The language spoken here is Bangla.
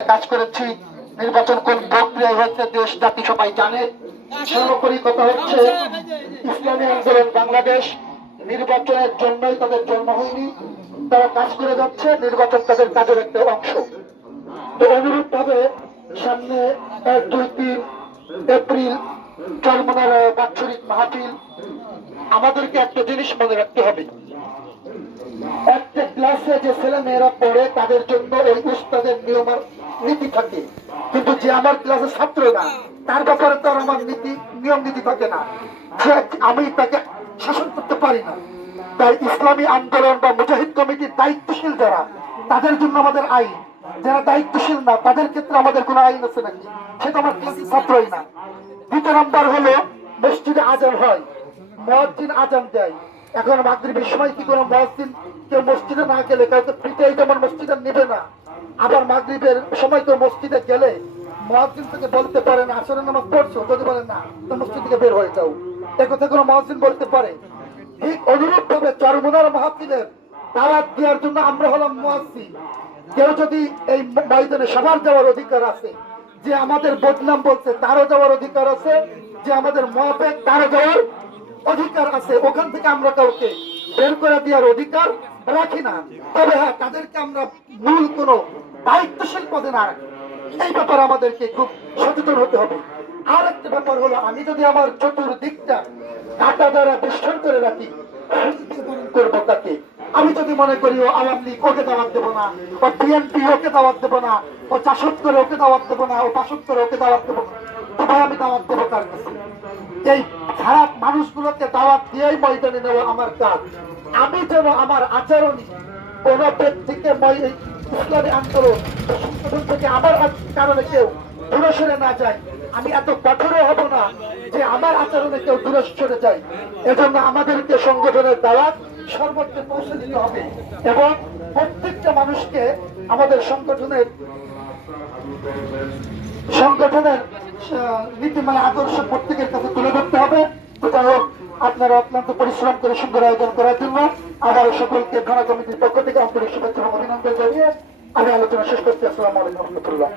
কাজ করেছি। নির্বাচন কোন প্রক্রিয়ায় হচ্ছে দেশ জাতি সবাই জানে। সর্বোপরি কথা হচ্ছে ইসলামী আন্দোলন বাংলাদেশ নির্বাচনের জন্যই তাদের জন্ম হয়নি, তারা কাজ করে যাচ্ছে, নির্বাচন তাদের কাজের একটা অংশ। তো অনুরূপ ভাবে সামনে 1, 2, 3 এপ্রিল চরমনার বাৎসরিক মাহফিল। আমাদেরকে একটা জিনিস মনে রাখতে হবে, একটা ক্লাসে যে ছেলে মেয়েরা পড়ে তাদের জন্য ওই উস্তাদের নিয়ম আর নীতি থাকে, কিন্তু যে আমার ক্লাসের ছাত্র না তার ব্যাপারে তো আর আমার নীতি নিয়ম নীতি থাকে না, যে আমি তাকে শাসন করতে পারি না। তাই ইসলামী আন্দোলন বা মুজাহিদ কমিটির দায়িত্বশীল যারা, তাদের জন্য আমাদের আইন, যারা দায়িত্বশীল না তাদের ক্ষেত্রে আমাদের কোনো আইন আছে নাকি? সেটা আমার ক্লাসের ছাত্রই না। দ্বিতীয় নাম্বার হলো মসজিদে আজান হয়, মুয়াজ্জিন আজান দেয়। এখন মাগরিবের সময় কি কোনো মুয়াজ্জিন কেউ মসজিদে না গেলে কাউকে পিটাই যেমন মসজিদে নেবে না, আবার মাগরিবের সময় কেউ মসজিদে গেলে মুয়াজ্জিন থেকে বলতে পারে না আসরের নামাজ পড়ছো, যদি বলে না তো মসজিদ থেকে বের হয়ে যাও, এ কথা কোনো মুয়াজ্জিন বলতে পারে? ঠিক অনুরূপ ভাবে চরমনার মাহফিলের দাওয়াত দেওয়ার জন্য আমরা হলাম মুয়াজ্জিন। কেউ যদি এই ময়দানে সবার যাওয়ার অধিকার আছে, যে আমাদের বদনাম বলছে তারও যাওয়ার অধিকার আছে, যে আমাদের মুআফেক তারও যাওয়ার অধিকার আছে। ওখান থেকে আমরা কাউকে বের করে দেওয়ার অধিকার রাখি না। তবে হ্যাঁ, তাদেরকে আমরা মূল কোনো দায়িত্বশীল পদে না রাখি, এই ব্যাপারে আমাদেরকে খুব সচেতন হতে হবে। আর একটা ব্যাপার হলো, আমি যদি আমার চতুর্দিকটা কাটা দ্বারা বেষ্টন করে রাখি করবো তাকে। আমি যদি মনে করি ও আওয়ামী লীগ ওকে দাওয়াত দেবো না, ও বিএনপি ওকে দাওয়াত দেবো না, ও ৭৪ ওকে দাওয়াত দেবো না, ও ৭২ ওকে দাওয়াত দেবো না, তবে আমি দাওয়াত দেবো কার কাছে? এই খারাপ মানুষগুলোকে দাওয়াত দিয়েই ময়দানে নেওয়া আমার কাজ। আমি যেন আমার আচরণই কোন ব্যক্তিকে ইসলামী আন্দোলন সংগঠন থেকে আমার কারণে কেউ দূরে সরে না যায়, আমি এত কঠোর হব না যে আমার আচরণে কেউ দূরে সরে যায়। এজন্য আমাদেরকে সংগঠনের দাওয়াত সর্বত্র পৌঁছে দিতে হবে এবং প্রত্যেকটা মানুষকে আমাদের সংগঠনের নীতিমালা আদর্শ প্রত্যেকের কাছে তুলে ধরতে হবে। যাই হোক, আপনারা অত্যন্ত পরিশ্রম করে সুন্দর আয়োজন করার জন্য আবার সকলকে থানা কমিটির পক্ষ থেকে আন্তরিক শুভেচ্ছা এবং অভিনন্দন জানিয়ে আমি আলোচনা শেষ করছি। আসসালামু আলাইকুম রহমতুল্লাহ।